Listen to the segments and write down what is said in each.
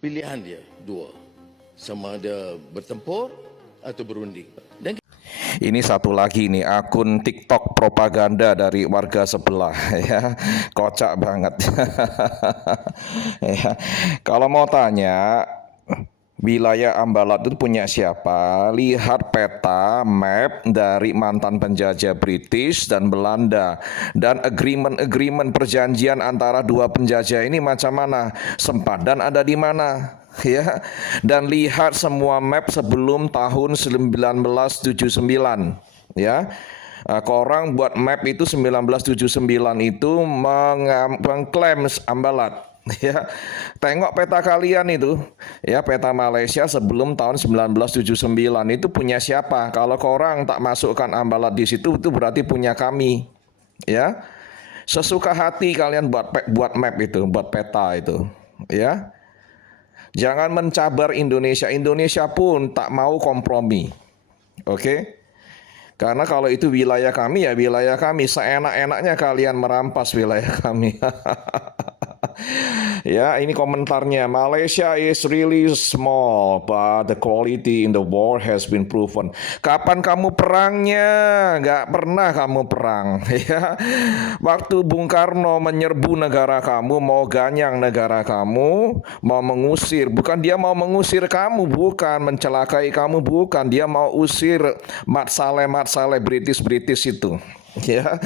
Pilihan dia dua, sama ada bertempur atau berunding. Dan Ini satu lagi nih akun TikTok propaganda dari warga sebelah ya. Kocak banget. Ya. Kalau mau tanya wilayah Ambalat itu punya siapa? Lihat peta map dari mantan penjajah British dan Belanda. Dan agreement perjanjian antara dua penjajah ini macam mana? Sempadan ada di mana? Ya. Dan lihat semua map sebelum tahun 1979 ya. Korang buat map itu 1979 itu mengklaim Ambalat. Ya, tengok peta kalian itu, ya peta Malaysia sebelum tahun 1979 itu punya siapa? Kalau korang tak masukkan Ambalat di situ, itu berarti punya kami, ya. Sesuka hati kalian buat map itu, buat peta itu, ya. Jangan mencabar Indonesia. Indonesia pun tak mau kompromi, oke? Karena kalau itu wilayah kami ya wilayah kami. Seenak-enaknya kalian merampas wilayah kami. Ya, ini komentarnya. Malaysia is really small, but the quality in the war has been proven. Kapan kamu perangnya? Nggak pernah kamu perang. Ya, waktu Bung Karno menyerbu negara kamu, mau ganyang negara kamu, mau mengusir. Bukan dia mau mengusir kamu, bukan mencelakai kamu, bukan dia mau usir Mat Saleh British itu. Ya,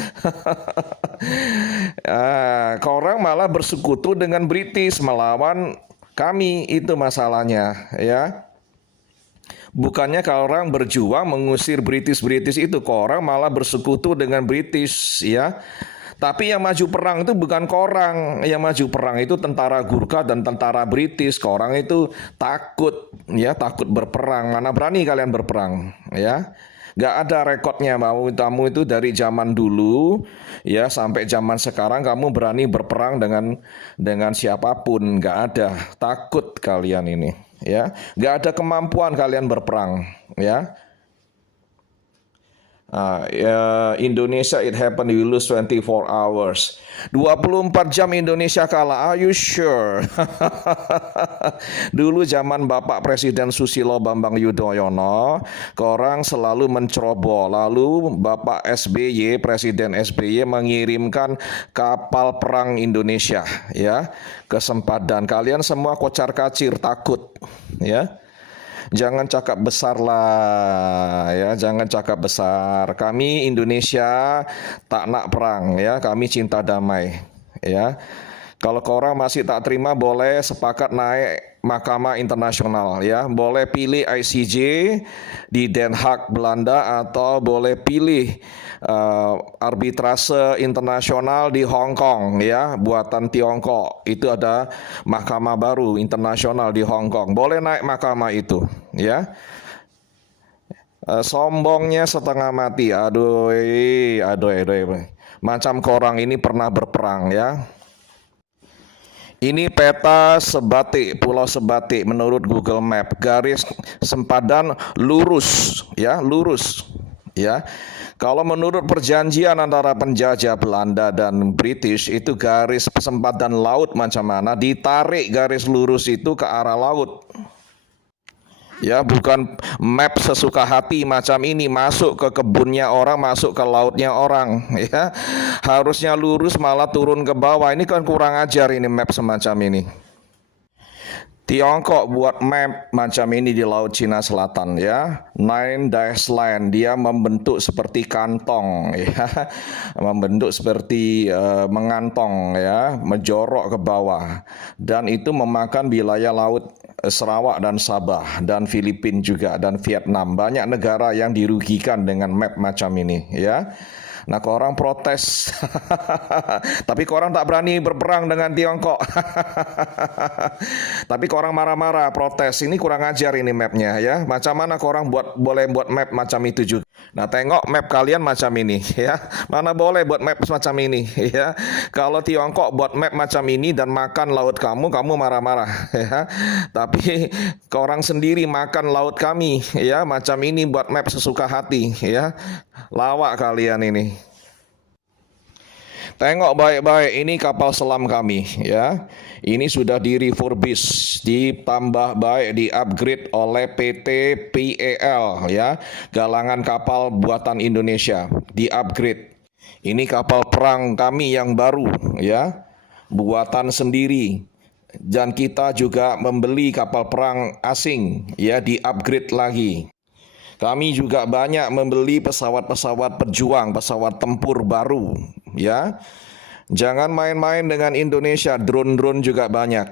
korang malah bersekutu dengan British melawan kami, itu masalahnya, ya. Bukannya kalau orang berjuang mengusir British itu, korang malah bersekutu dengan British, ya. Tapi yang maju perang itu bukan korang, yang maju perang itu tentara Gurkha dan tentara British. Korang itu takut, ya, takut berperang. Mana berani kalian berperang, ya. Gak ada rekodnya kamu itu dari zaman dulu ya sampai zaman sekarang kamu berani berperang dengan siapapun, gak ada. Takut kalian ini, ya. Gak ada kemampuan kalian berperang, ya. Indonesia it happened we lose 24 hours. 24 jam Indonesia kalah. Are you sure? Dulu zaman Bapak Presiden Susilo Bambang Yudhoyono, korang selalu mencerobol. Lalu Bapak SBY, Presiden SBY mengirimkan kapal perang Indonesia, ya, ke sempadan. Kalian semua kocar-kacir takut, ya. Jangan cakap besar lah, ya. Jangan cakap besar. Kami Indonesia tak nak perang, ya. Kami cinta damai, ya. Kalau korang masih tak terima, boleh sepakat naik Mahkamah Internasional, ya. Boleh pilih ICJ di Den Haag Belanda atau boleh pilih arbitrase internasional di Hong Kong, ya, buatan Tiongkok. Itu ada mahkamah baru internasional di Hong Kong. Boleh naik mahkamah itu, ya. Sombongnya setengah mati. Aduh, macam korang ini pernah berperang, ya. Ini peta Sebatik, Pulau Sebatik menurut Google Map. Garis sempadan lurus, ya, lurus, ya. Kalau menurut perjanjian antara penjajah Belanda dan British itu garis sempadan laut macam mana, ditarik garis lurus itu ke arah laut. Ya, bukan map sesuka hati macam ini, masuk ke kebunnya orang, masuk ke lautnya orang, ya. Harusnya lurus malah turun ke bawah. Ini kan kurang ajar ini map semacam ini. Tiongkok buat map macam ini di Laut Cina Selatan, ya. Nine Dash Line, dia membentuk seperti kantong, ya. Membentuk seperti mengantong, ya, menjorok ke bawah. Dan itu memakan wilayah laut Sarawak dan Sabah dan Filipina juga dan Vietnam. Banyak negara yang dirugikan dengan map macam ini, ya. Nah, korang protes. Tapi korang tak berani berperang dengan Tiongkok. Tapi korang marah-marah, protes. Ini kurang ajar ini mapnya, ya. Macam mana korang boleh buat map macam itu juga. Nah, tengok map kalian macam ini, ya. Mana boleh buat map semacam ini, ya. Kalau Tiongkok buat map macam ini dan makan laut kamu marah-marah, ya. Tapi korang sendiri makan laut kami, ya. Macam ini buat map sesuka hati, ya. Lawak kalian ini. Tengok baik-baik, ini kapal selam kami ya. Ini sudah direfurbish, ditambah baik, di-upgrade oleh PT PEL ya. Galangan kapal buatan Indonesia, di-upgrade. Ini kapal perang kami yang baru ya, buatan sendiri. Dan kita juga membeli kapal perang asing ya, di-upgrade lagi. Kami juga banyak membeli pesawat-pesawat pejuang, pesawat tempur baru ya. Jangan main-main dengan Indonesia, drone-drone juga banyak.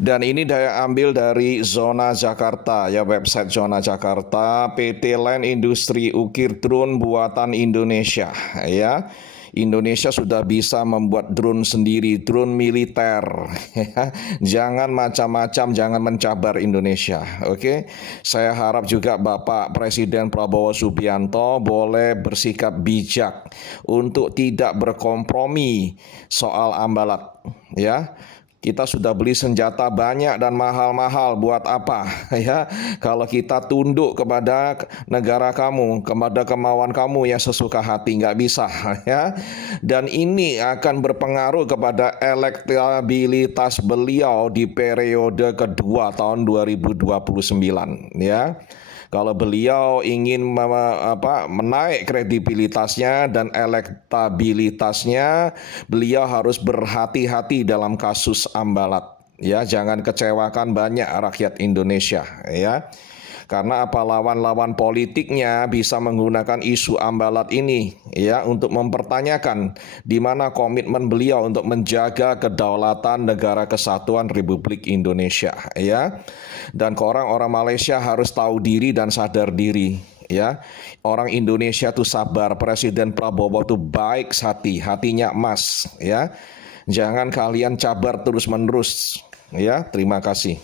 Dan ini saya ambil dari Zona Jakarta ya, website Zona Jakarta, PT Land Industri Ukir drone buatan Indonesia ya. Indonesia sudah bisa membuat drone sendiri, drone militer. Jangan macam-macam, jangan mencabar Indonesia. Oke, saya harap juga Bapak Presiden Prabowo Subianto boleh bersikap bijak untuk tidak berkompromi soal Ambalat. Ya, kita sudah beli senjata banyak dan mahal-mahal, buat apa ya? Kalau kita tunduk kepada negara kamu, kepada kemauan kamu yang sesuka hati, nggak bisa ya. Dan ini akan berpengaruh kepada elektabilitas beliau di periode kedua tahun 2029 ya. Kalau beliau ingin menaik kredibilitasnya dan elektabilitasnya, beliau harus berhati-hati dalam kasus Ambalat. Ya, jangan kecewakan banyak rakyat Indonesia ya. Karena apa, lawan-lawan politiknya bisa menggunakan isu Ambalat ini ya untuk mempertanyakan di mana komitmen beliau untuk menjaga kedaulatan negara kesatuan Republik Indonesia ya. Dan orang-orang Malaysia harus tahu diri dan sadar diri ya. Orang Indonesia tuh sabar, Presiden Prabowo tuh baik hati, hatinya emas ya. Jangan kalian cabar terus-menerus ya. Terima kasih.